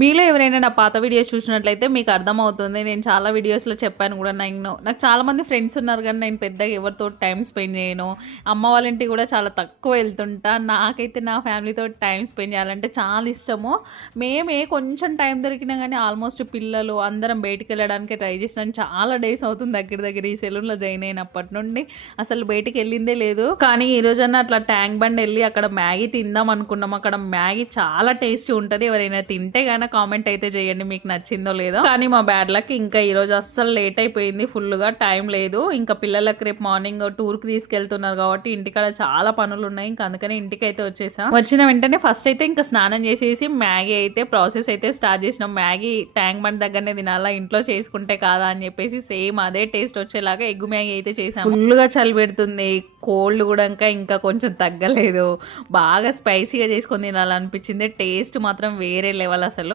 మీలో ఎవరైనా నా పాత వీడియోస్ చూసినట్లయితే మీకు అర్థమవుతుంది. నేను చాలా వీడియోస్లో చెప్పాను కూడా నేను నాకు చాలామంది ఫ్రెండ్స్ ఉన్నారు కానీ నేను పెద్దగా ఎవరితో టైం స్పెండ్ చేయను. అమ్మ వాళ్ళ ఇంటికి కూడా చాలా తక్కువ వెళ్తుంటా. నాకైతే నా ఫ్యామిలీతో టైం స్పెండ్ చేయాలంటే చాలా ఇష్టము. మేమే కొంచెం టైం దొరికినా కానీ ఆల్మోస్ట్ పిల్లలు అందరం బయటికి వెళ్ళడానికి ట్రై చేస్తాను చాలా డేస్ అవుతుంది దగ్గర దగ్గర ఈ సెలూన్లో జాయిన్ అయినప్పటి నుండి. అసలు బయటికి వెళ్ళిందే లేదు. కానీ ఈ రోజన్నా అట్లా ట్యాంక్ బండ్ వెళ్ళి అక్కడ మ్యాగీ తిందాం అనుకున్నాం. అక్కడ మ్యాగీ చాలా టేస్టీ ఉంటుంది. ఎవరైనా తింటే కానీ గానీ కామెంట్ అయితే చేయండి మీకు నచ్చిందో లేదో. కానీ మా బ్యాడ్ లక్ ఇంకా ఈరోజు అస్సలు లేట్ అయిపోయింది ఫుల్గా టైం లేదు. ఇంకా పిల్లలకి రేపు మార్నింగ్ టూర్కి తీసుకెళ్తున్నారు కాబట్టి ఇంటికాడ చాలా పనులు ఉన్నాయి ఇంకా అందుకని ఇంటికి అయితే వచ్చేసాం. వచ్చిన వెంటనే ఫస్ట్ అయితే ఇంకా స్నానం చేసేసి మ్యాగీ అయితే ప్రాసెస్ అయితే స్టార్ట్ చేసినాం. మ్యాగీ ట్యాంక్ బండ్ దగ్గరనే తినాలా ఇంట్లో చేసుకుంటే కాదా అని చెప్పేసి సేమ్ అదే టేస్ట్ వచ్చేలాగా ఎగ్ మ్యాగీ అయితే చేసాం. ఫుల్గా చలి పెడుతుంది కోల్డ్ కూడా ఇంకా ఇంకా కొంచెం తగ్గలేదు. బాగా స్పైసీగా చేసుకొని తినాలనిపించింది. టేస్ట్ మాత్రం వేరే లెవెల్ అసలు.